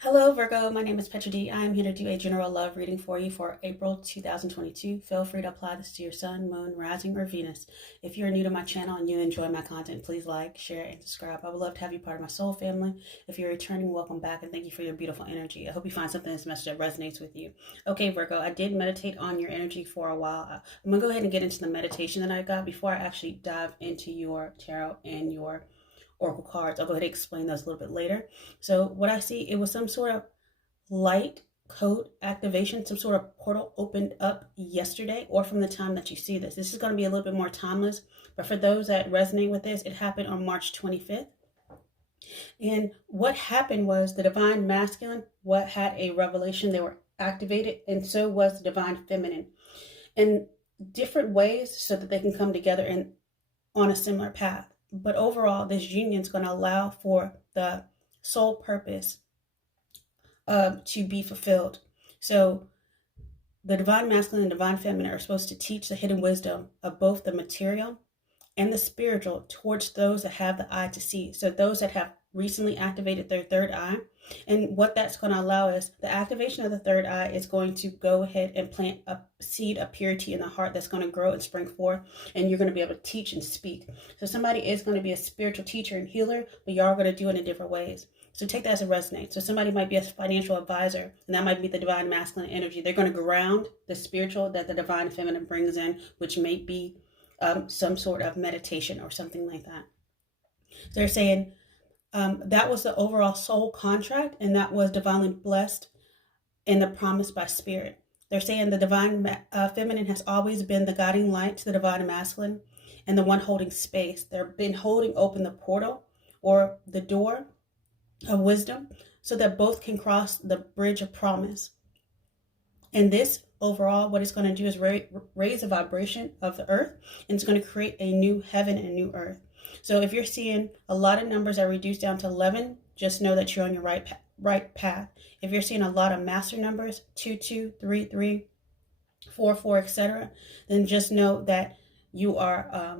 Hello, Virgo. My name is Petra D. I am here to do a general love reading for you for April 2022. Feel free to apply this to your sun, moon, rising, or Venus. If you're new to my channel and you enjoy my content, please like, share, and subscribe. I would love to have you part of my soul family. If you're returning, welcome back, and thank you for your beautiful energy. I hope you find something in this message that resonates with you. Okay, Virgo, I did meditate on your energy for a while. I'm going to go ahead and get into the meditation that I got before I actually dive into your tarot and your oracle cards. I'll go ahead and explain those a little bit later. So what I see, it was some sort of light code activation, some sort of portal opened up yesterday or from the time that you see this. This is going to be a little bit more timeless, but for those that resonate with this, it happened on March 25th. And what happened was the divine masculine what had a revelation, they were activated, and so was the divine feminine in different ways so that they can come together and on a similar path. But overall, this union is going to allow for the soul purpose to be fulfilled. So the divine masculine and divine feminine are supposed to teach the hidden wisdom of both the material and the spiritual towards those that have the eye to see. So those that have recently activated their third eye. And what that's going to allow is the activation of the third eye is going to go ahead and plant a seed of purity in the heart that's going to grow and spring forth. And you're going to be able to teach and speak. So somebody is going to be a spiritual teacher and healer, but y'all are going to do it in different ways. So take that as it resonates. So somebody might be a financial advisor, and that might be the divine masculine energy. They're going to ground the spiritual that the divine feminine brings in, which may be some sort of meditation or something like that. So they're saying that was the overall soul contract, and that was divinely blessed and the promise by spirit. They're saying the divine feminine has always been the guiding light to the divine masculine and the one holding space. They've been holding open the portal or the door of wisdom so that both can cross the bridge of promise. And this overall, what it's going to do is raise the vibration of the earth, and it's going to create a new heaven and new earth. So if you're seeing a lot of numbers that reduce down to 11, just know that you're on your right path. If you're seeing a lot of master numbers, 2, 2, 3, 3, 4, 4, etc., then just know that you are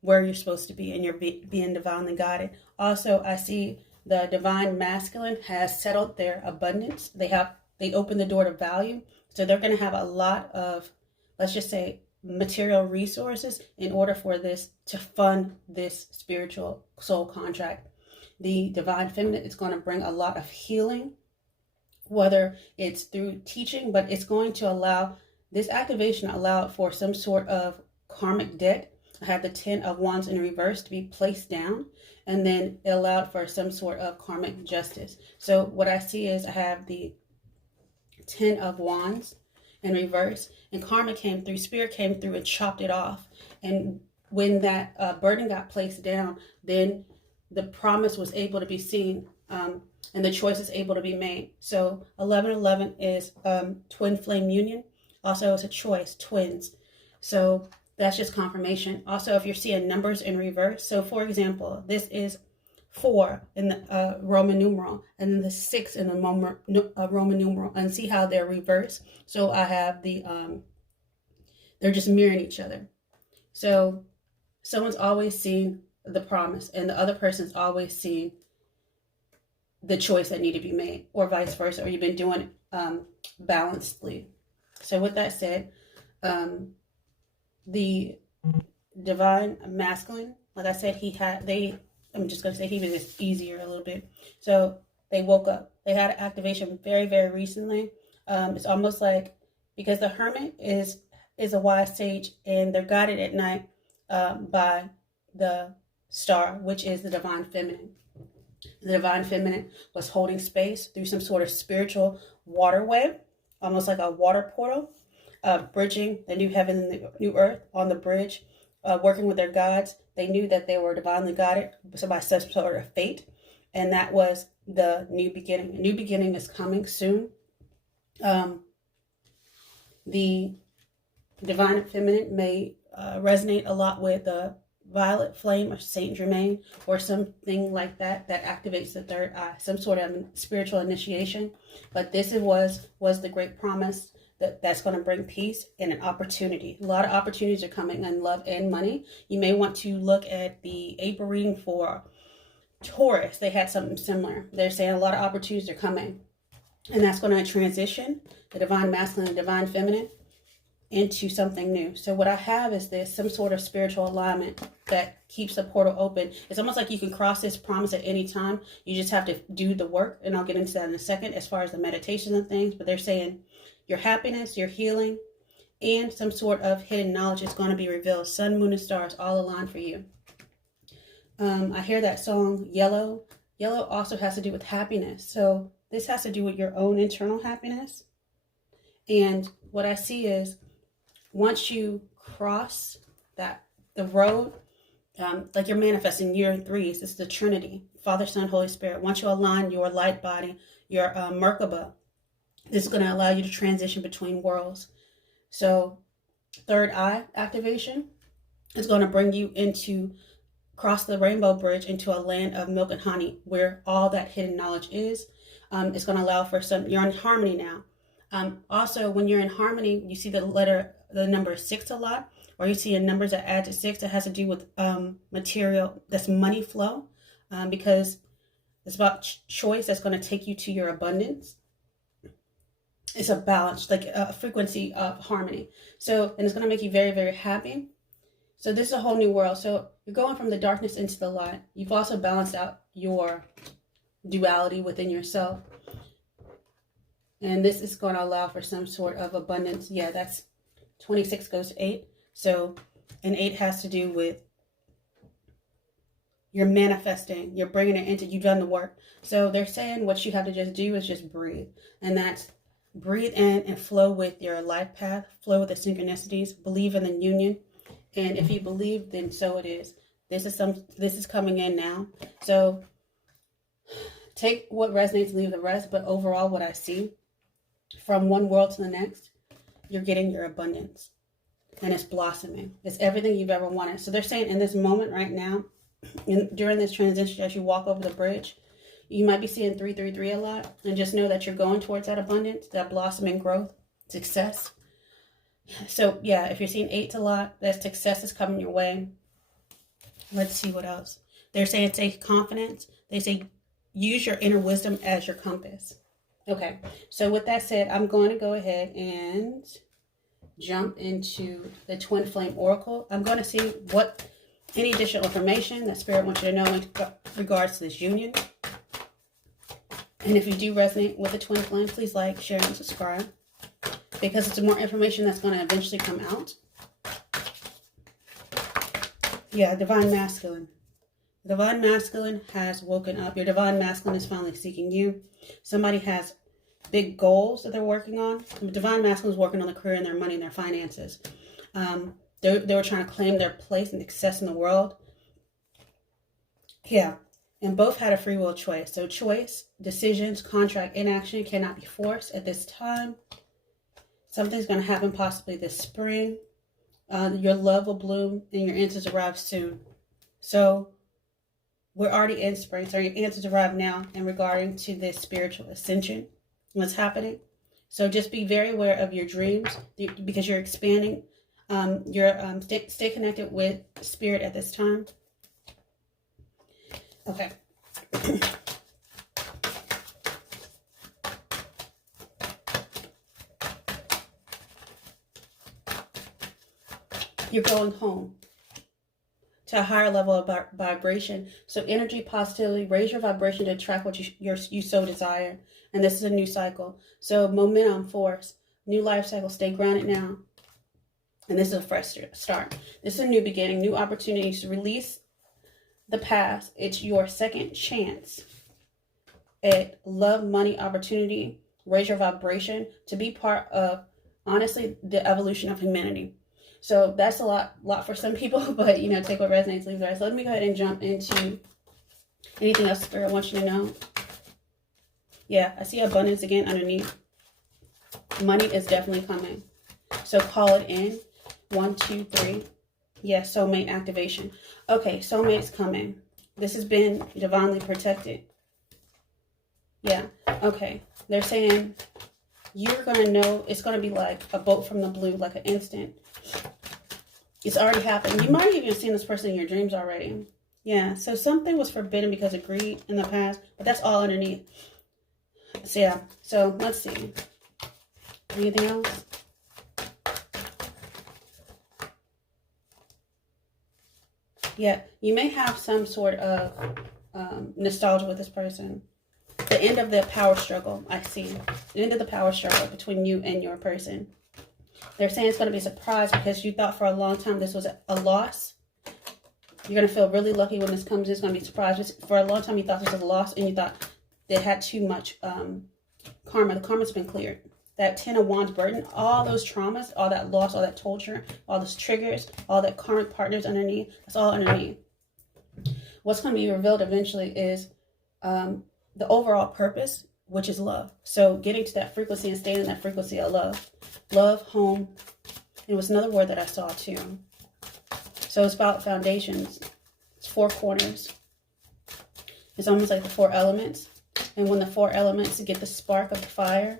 where you're supposed to be and you're being divinely guided. Also, I see the divine masculine has settled their abundance. They open the door to value. So they're going to have a lot of, let's just say, material resources in order for this to fund this spiritual soul contract. The divine feminine is going to bring a lot of healing, whether it's through teaching, but it's going to allow this activation allowed for some sort of karmic debt. I had the 10 of Wands in reverse to be placed down, and then it allowed for some sort of karmic justice. So what I see is I have the 10 of Wands in reverse, and karma came through, spirit came through and chopped it off. And when that burden got placed down, then the promise was able to be seen, and the choice is able to be made. So 1111 is twin flame union. Also, it's a choice, twins. So that's just confirmation. Also, if you're seeing numbers in reverse, so for example, this is 4 in the Roman numeral, and then the 6 in the Roman numeral, and see how they're reversed. So I have the, they're just mirroring each other. So someone's always seen the promise, and the other person's always seen the choice that need to be made, or vice versa, or you've been doing it balancedly. So with that said, the divine masculine, like I said, I'm just going to say he was easier a little bit. So they woke up. They had an activation very, very recently. It's almost like, because the hermit is a wise sage, and they're guided at night by the star, which is the divine feminine. The divine feminine was holding space through some sort of spiritual waterway, almost like a water portal, bridging the new heaven and the new earth on the bridge, working with their gods. They knew that they were divinely guided, so by some sort of fate, and that was the new beginning. A new beginning is coming soon. The divine feminine may resonate a lot with the violet flame of Saint Germain, or something like that activates the third eye, some sort of spiritual initiation. But this was the great promise that's going to bring peace and an opportunity. A lot of opportunities are coming in love and money. You may want to look at the April reading for Taurus. They had something similar. They're saying a lot of opportunities are coming. And that's going to transition the divine masculine and divine feminine into something new. So what I have is this, some sort of spiritual alignment that keeps the portal open. It's almost like you can cross this promise at any time. You just have to do the work. And I'll get into that in a second as far as the meditations and things. But they're saying your happiness, your healing, and some sort of hidden knowledge is going to be revealed. Sun, moon, and stars all align for you. I hear that song, Yellow. Yellow also has to do with happiness. So this has to do with your own internal happiness. And what I see is once you cross the road, like you're manifesting, you're in threes. This is the Trinity, Father, Son, Holy Spirit. Once you align your light body, your Merkaba, this is going to allow you to transition between worlds. So third eye activation is going to bring you into cross the rainbow bridge into a land of milk and honey where all that hidden knowledge is. It's going to allow for you're in harmony now. Also, when you're in harmony, you see the number 6 a lot, or you see numbers that add to 6 that has to do with material, that's money flow, because it's about choice that's going to take you to your abundance. It's a balance, like a frequency of harmony. So, and it's going to make you very, very happy. So this is a whole new world. So you're going from the darkness into the light. You've also balanced out your duality within yourself. And this is going to allow for some sort of abundance. Yeah, that's 26 goes to 8. So, and 8 has to do with you're manifesting. You're bringing it into, you've done the work. So they're saying what you have to just do is just breathe. And that's breathe in and flow with your life path. Flow with the synchronicities. Believe in the union. And if you believe, then so it is. This is coming in now. So take what resonates, leave the rest. But overall, what I see from one world to the next, you're getting your abundance. And it's blossoming. It's everything you've ever wanted. So they're saying in this moment right now, during this transition, as you walk over the bridge, you might be seeing 333 a lot. And just know that you're going towards that abundance, that blossoming growth, success. So yeah, if you're seeing 8s a lot, that success is coming your way. Let's see what else. They're saying take confidence. They say use your inner wisdom as your compass. Okay, so with that said, I'm going to go ahead and jump into the Twin Flame Oracle. I'm going to see what any additional information that Spirit wants you to know in regards to this union. And if you do resonate with the Twin Flame, please like, share, and subscribe, because it's more information that's going to eventually come out. Yeah, Divine Masculine. The Divine Masculine has woken up. Your Divine Masculine is finally seeking you. Somebody has big goals that they're working on. The Divine Masculine is working on their career and their money and their finances. They were trying to claim their place and success in the world. Yeah, and both had a free will choice. So choice, decisions, contract, inaction cannot be forced at this time. Something's going to happen possibly this spring. Your love will bloom and your answers arrive soon. So we're already in spring. So your answers arrive now in regarding to this spiritual ascension. What's happening. So just be very aware of your dreams because you're expanding. Stay connected with Spirit at this time. Okay. You're going home to a higher level of vibration. So energy, positivity, raise your vibration to attract what you so desire. And this is a new cycle. So momentum, force, new life cycle, stay grounded now. And this is a fresh start. This is a new beginning, new opportunities to release the past. It's your second chance at love, money, opportunity, raise your vibration to be part of, honestly, the evolution of humanity. So that's a lot for some people, but take what resonates, leave the rest. Let me go ahead and jump into anything else Spirit wants you to know. Yeah, I see abundance again underneath. Money is definitely coming. So call it in. 1, 2, 3. Yeah, soulmate activation. Okay, soulmate's coming. This has been divinely protected. Yeah, okay. They're saying you're going to know it's going to be like a bolt from the blue, like an instant. It's already happened. You might have even seen this person in your dreams already. Yeah, so something was forbidden because of greed in the past, but that's all underneath. So yeah, so let's see. Anything else? Yeah, you may have some sort of nostalgia with this person. The end of the power struggle, I see. The end of the power struggle between you and your person. They're saying it's going to be a surprise because you thought for a long time this was a loss. You're going to feel really lucky when this comes. It's going to be a surprise. For a long time, you thought this was a loss and you thought they had too much karma. The karma's been cleared. That 10 of Wands burden, all those traumas, all that loss, all that torture, all those triggers, all that karmic partners underneath, that's all underneath. What's going to be revealed eventually is the overall purpose, which is love. So getting to that frequency and staying in that frequency of love. Love, home. It was another word that I saw too. So it's about foundations. It's 4 corners. It's almost like the 4 elements. And when the 4 elements get the spark of the fire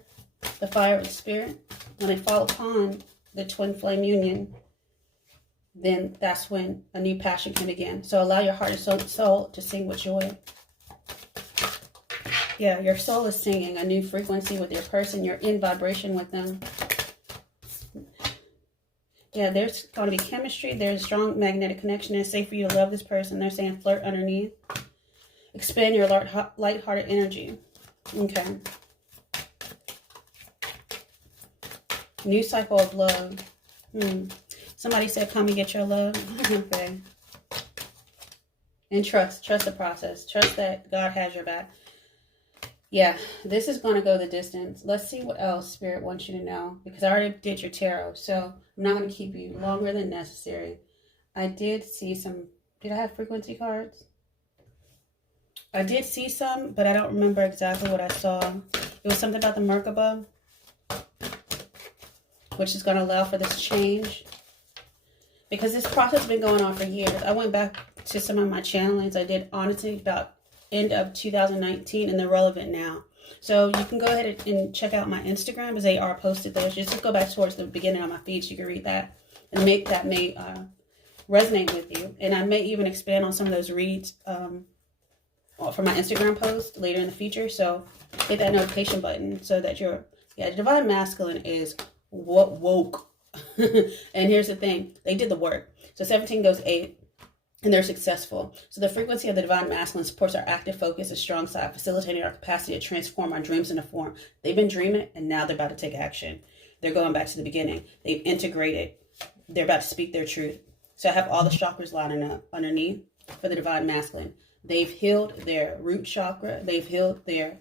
of the spirit, when they fall upon the twin flame union, then that's when a new passion can begin. So allow your heart and soul to sing with joy. Yeah, your soul is singing a new frequency with your person. You're in vibration with them. Yeah, there's going to be chemistry. There's a strong magnetic connection. It's safe for you to love this person. They're saying flirt underneath. Expand your light-hearted energy. Okay. New cycle of love. Somebody said, come and get your love. Okay. And trust the process. Trust that God has your back. Yeah, this is going to go the distance. Let's see what else Spirit wants you to know. Because I already did your tarot. So I'm not going to keep you longer than necessary. I did see some. Did I have frequency cards? I did see some, but I don't remember exactly what I saw. It was something about the Merkaba, which is going to allow for this change. Because this process has been going on for years. I went back to some of my channelings. I did, honestly, about end of 2019, and they're relevant now. So you can go ahead and check out my Instagram, as they are posted there. Just go back towards the beginning of my feed so you can read that. And that may resonate with you. And I may even expand on some of those reads for my Instagram post later in the future. So hit that notification button so that the Divine Masculine is what woke. And here's the thing. They did the work. So 17 goes 8. And they're successful. So the frequency of the Divine Masculine supports our active focus and strong side, facilitating our capacity to transform our dreams into form. They've been dreaming, and now they're about to take action. They're going back to the beginning. They've integrated. They're about to speak their truth. So I have all the chakras lining up underneath for the Divine Masculine. They've healed their root chakra. They've healed their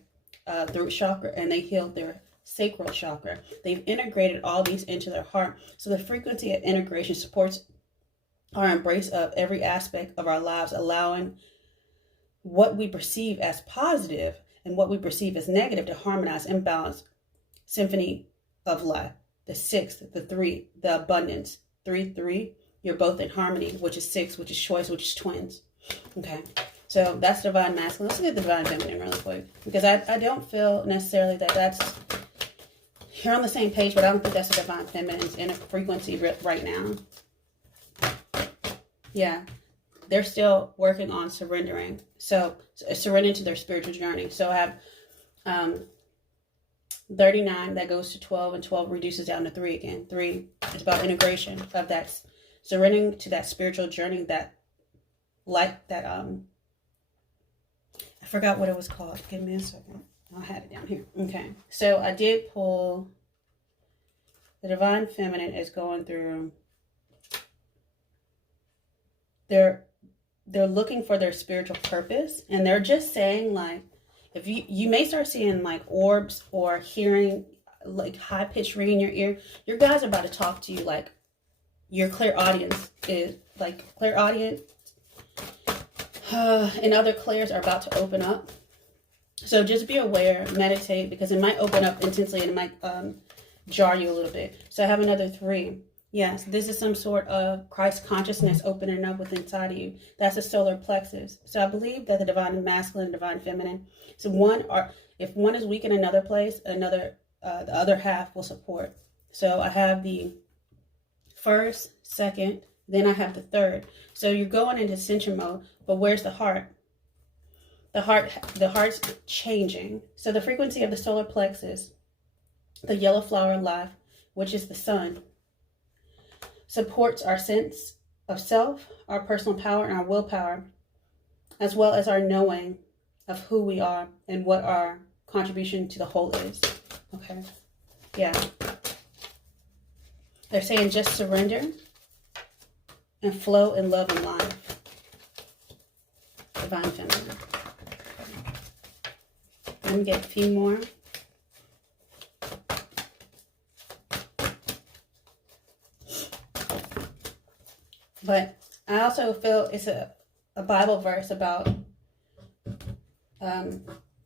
throat chakra, and they healed their sacral chakra. They've integrated all these into their heart. So the frequency of integration supports our embrace of every aspect of our lives, allowing what we perceive as positive and what we perceive as negative to harmonize and balance. Symphony of life. The 6, the 3, the abundance. 3, you're both in harmony, which is 6, which is choice, which is twins. Okay, so that's Divine Masculine. Let's look at the Divine Feminine really quick, because I don't feel necessarily that that's, you're on the same page, but I don't think that's a Divine Feminine's in a frequency right now. Yeah, they're still working on surrendering. So surrendering to their spiritual journey. So I have 39 that goes to 12, and 12 reduces down to 3 again. 3 is about integration of that, surrendering to that spiritual journey, that like that I forgot what it was called. Give me a second. I had it down here. Okay, so I did pull the Divine Feminine is going through. They're looking for their spiritual purpose, and they're just saying, like, if you may start seeing like orbs or hearing like high pitched ringing in your ear. Your guys are about to talk to you like your clairaudience is like clairaudient, and other clairs are about to open up. So just be aware, meditate, because it might open up intensely and it might jar you a little bit. So I have another 3. Yes, this is some sort of Christ consciousness opening up within inside of you. That's the solar plexus. So I believe that the Divine Masculine, Divine Feminine. So if one is weak in another place, the other half will support. So I have the 1st, 2nd, then I have the 3rd. So you're going into ascension mode, but where's the heart? the heart's changing. So the frequency of the solar plexus, the yellow flower of life, which is the sun, supports our sense of self, our personal power, and our willpower, as well as our knowing of who we are and what our contribution to the whole is. Okay. Yeah. They're saying just surrender and flow in love and life. Divine Feminine. Let me get a few more. But I also feel it's a Bible verse about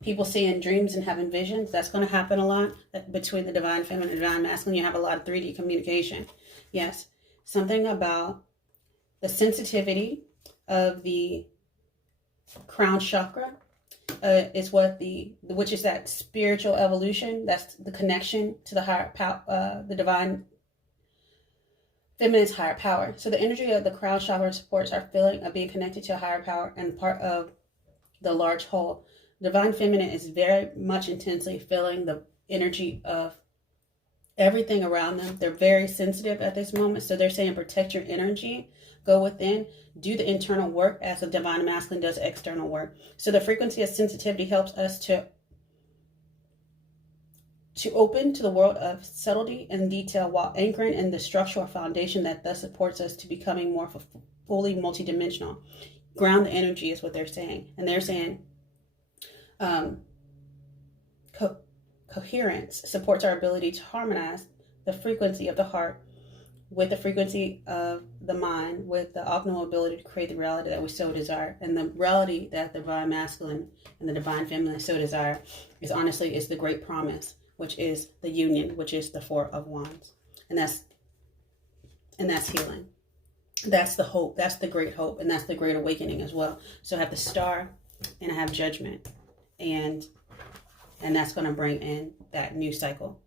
people seeing dreams and having visions. That's going to happen a lot between the divine feminine and divine masculine. You have a lot of 3D communication. Yes. Something about the sensitivity of the crown chakra is what which is that spiritual evolution. That's the connection to the higher power, the divine feminine's higher power. So the energy of the crown chakra supports our feeling of being connected to a higher power and part of the large whole. Divine feminine is very much intensely feeling the energy of everything around them. They're very sensitive at this moment. So they're saying protect your energy, go within, do the internal work as the divine masculine does external work. So the frequency of sensitivity helps us to open to the world of subtlety and detail while anchoring in the structural foundation that thus supports us to becoming more fully multidimensional. Ground the energy is what they're saying. And they're saying coherence supports our ability to harmonize the frequency of the heart with the frequency of the mind, with the optimal ability to create the reality that we so desire. And the reality that the divine masculine and the divine feminine so desire is honestly is the great promise, which is the union, which is the Four of Wands. And that's healing. That's the hope. That's the great hope. And that's the great awakening as well. So I have the Star and I have Judgment. And that's going to bring in that new cycle.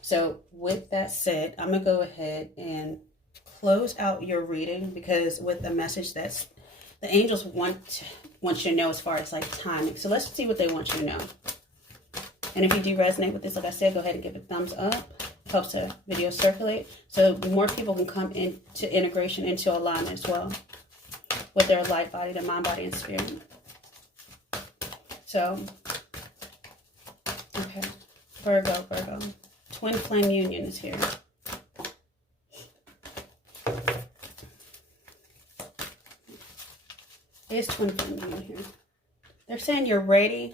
So with that said, I'm going to go ahead and close out your reading, because with the message that's the angels want you to know as far as like timing. So let's see what they want you to know. And if you do resonate with this, like I said, go ahead and give it a thumbs up. It helps the video circulate so more people can come into integration, into alignment as well with their light body, their mind, body, and spirit. So, okay, Virgo. Twin flame union is here. It's twin flame union here. They're saying you're ready.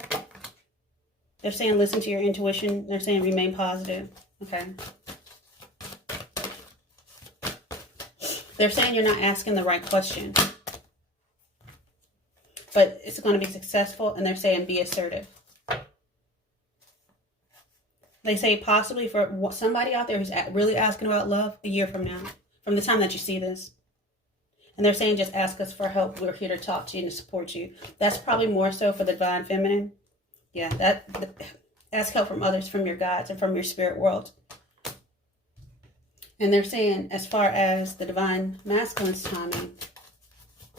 They're saying listen to your intuition. They're saying remain positive. Okay. They're saying you're not asking the right question. But it's going to be successful. And they're saying be assertive. They say possibly for somebody out there who's really asking about love a year from now, from the time that you see this. And they're saying just ask us for help. We're here to talk to you and to support you. That's probably more so for the divine feminine. Yeah, ask help from others, from your guides and from your spirit world. And they're saying as far as the divine masculine's timing,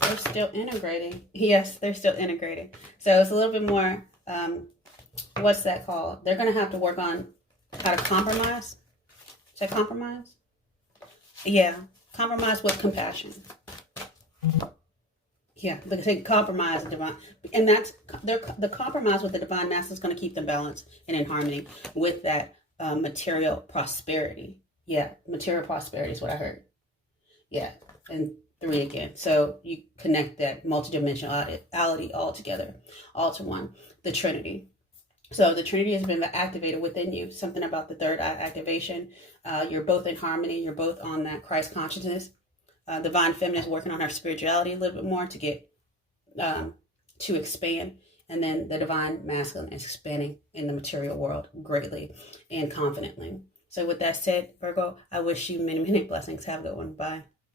they're still integrating. Yes, they're still integrating. So it's a little bit more, what's that called? They're going to have to work on how to compromise. Is that compromise? Yeah, compromise with compassion. Yeah, they compromise the divine, and that's the compromise with the divine masculine is going to keep them balanced and in harmony with that material prosperity. Yeah, material prosperity is what I heard. Yeah, and 3 again. So you connect that multidimensionality all together, all to one. The Trinity. So the Trinity has been activated within you. Something about the third eye activation. You're both in harmony. You're both on that Christ consciousness. Divine feminine is working on her spirituality a little bit more to get to expand. And then the divine masculine is expanding in the material world greatly and confidently. So with that said, Virgo, I wish you many, many blessings. Have a good one. Bye.